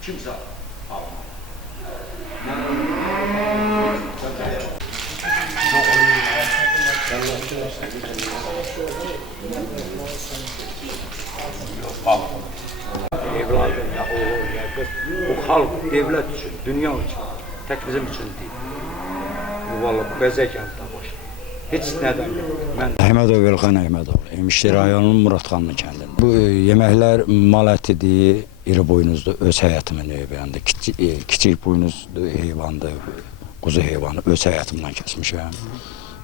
Kimsə almır. Evladım ya, oğul ya, qız, bu xalq, devlət üçün, dünya üçün, tək bizim üçün deyil. Bu valla bəzəkəndə başlayır. Heç nədən yox. Əhmədov Elxan Əhmədov, İmişli rayonunun Muradxanlı kəndində. Bu yeməklər mal ətidir, iri boynuzdur, öz həyatımın növbəyəndə. Kiçik boynuzdur, heyvandır, quzu heyvanı, öz həyatımdan kəsmişəm.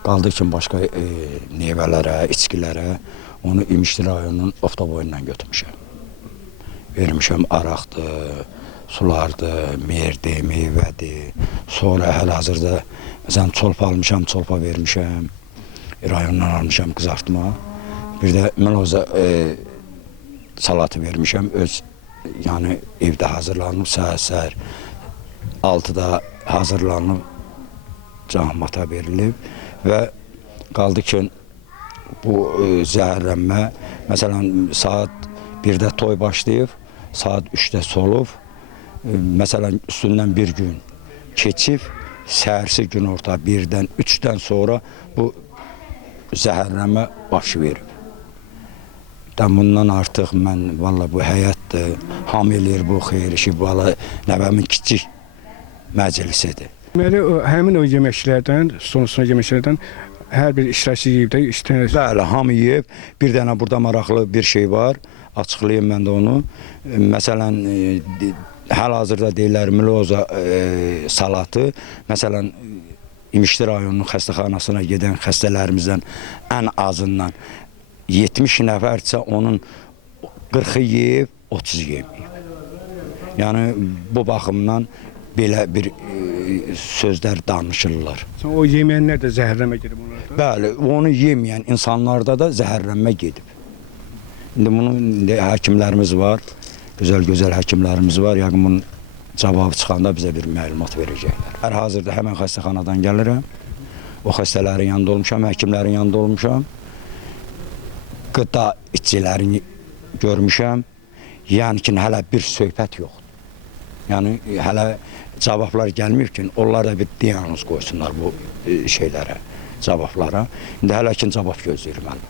Qaldı ki, başqa meyvələrə, içkilərə onu İmişli rayonunun oftoboyundan götürmüşəm. Vermişəm araqdır, sulardır, merdir, meyvədir. Sonra həl-hazırda məsələn çolpa almışam, çolpa vermişəm. Rayondan almışam qızartma. Bir də miloza salatı vermişəm. Öz yəni evdə hazırlanıb, səhər 6-da hazırlanıb cəmaata verilib və qaldı ki, bu zəhərlənmə məsələn saat 1-də toy başlayıb, saat 3-də solub. Məsələn üstündən bir gün keçib, səhərsi gün orta 1-dən 3-dən sonra bu zəhərlənmə baş verib. Bundan artıq mən valla bu həyatdır, hamı eləyir bu xeyir işi, valla nəvəmin kiçik məclisidir. Deməli, həmin o yeməklərdən, sonrasına yeməklərdən hər bir iştirakçı yeyib də iştirak. Bəli, hamı yeyib. Bir dənə burada maraqlı bir şey var, açıqlayayım mən də onu. Məsələn, hal-hazırda deyirlər miloza salatı. Məsələn, İmişli rayonunun xəstəxanasına gedən xəstələrimizdən ən azından 70 nəfərsə onun 40-ı yeyib, 30 yeməyib. Yəni, bu baxımdan belə bir sözlər danışırlar. O yeməyənlər də zəhərlənmə gedib onlarda? Bəli, onu yeməyən insanlarda da zəhərlənmə gedib. İndi bunun həkimlərimiz var, gözəl həkimlərimiz var. Yəqin bunun cavabı çıxanda bizə bir məlumat verəcəklər. Hər-hazırda həmən xəstəxanadan gəlirəm. O xəstələrin yanında olmuşam, həkimlərin yanında olmuşam. Qıda içkilərini görmüşəm. Yəni ki, hələ bir söhbət yoxdur. Yəni, hələ cavablar gəlməyib ki, onlar da bir diagnoz qoysunlar bu şeylərə, cavablara. İndi hələ ki, cavab gözləyirəm mən.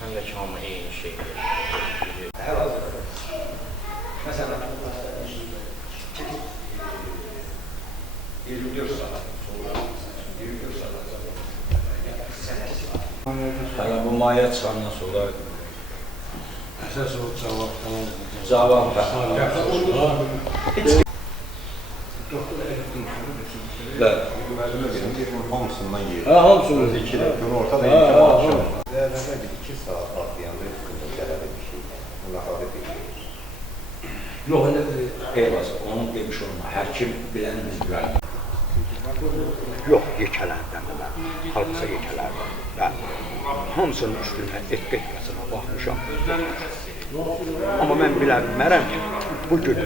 Səndəki hamı eyni şeydir. Məsələn, 24 saat sonra, 24 saat hələ bu maya çıxandan sonra əsas o cavab hamısından yiyir. Hamısını. Gün ortada iki akşam. Zəhərlənmə bir 2 saat patlayanda üstündə zərərli bir şey. Allah xarif edir. yox, eyvaz, onu demiş olma, həkim bilənimiz bilən. Yox, yekələrdən də mən, halqısa yekələrdən. Bəli, hamısının üstünə etməsinə baxmışam. Amma mən bilmərəm ki, bu gün